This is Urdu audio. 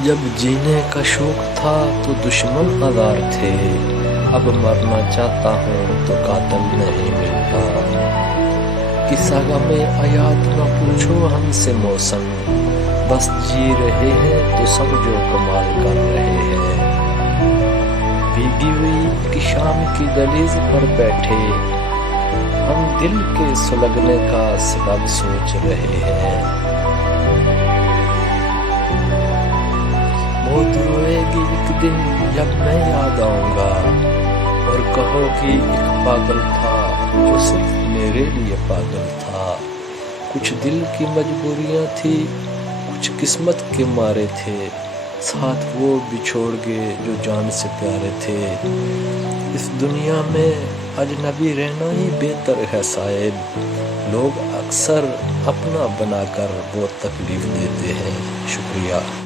جب جینے کا شوق تھا تو دشمن ہزار تھے، اب مرنا چاہتا ہوں تو قاتل نہیں ملتا۔ قصہ غم حیات نہ پوچھو ہم سے موسم، بس جی رہے ہیں تو سمجھو کمال کر رہے ہیں۔ بھیگی ہوئی ایک شام کی دہلیز پر بیٹھے ہم دل کے سلگنے کا سبب سوچ رہے ہیں۔ موت روئے گی ایک دن جب میں یاد آؤں گا، اور کہو کہ ایک پاگل تھا جو صرف میرے لیے پاگل تھا۔ کچھ دل کی مجبوریاں تھی، کچھ قسمت کے مارے تھے، ساتھ وہ بھی چھوڑ گئے جو جان سے پیارے تھے۔ اس دنیا میں اجنبی رہنا ہی بہتر ہے صاحب، لوگ اکثر اپنا بنا کر بہت تکلیف دیتے ہیں۔ شکریہ۔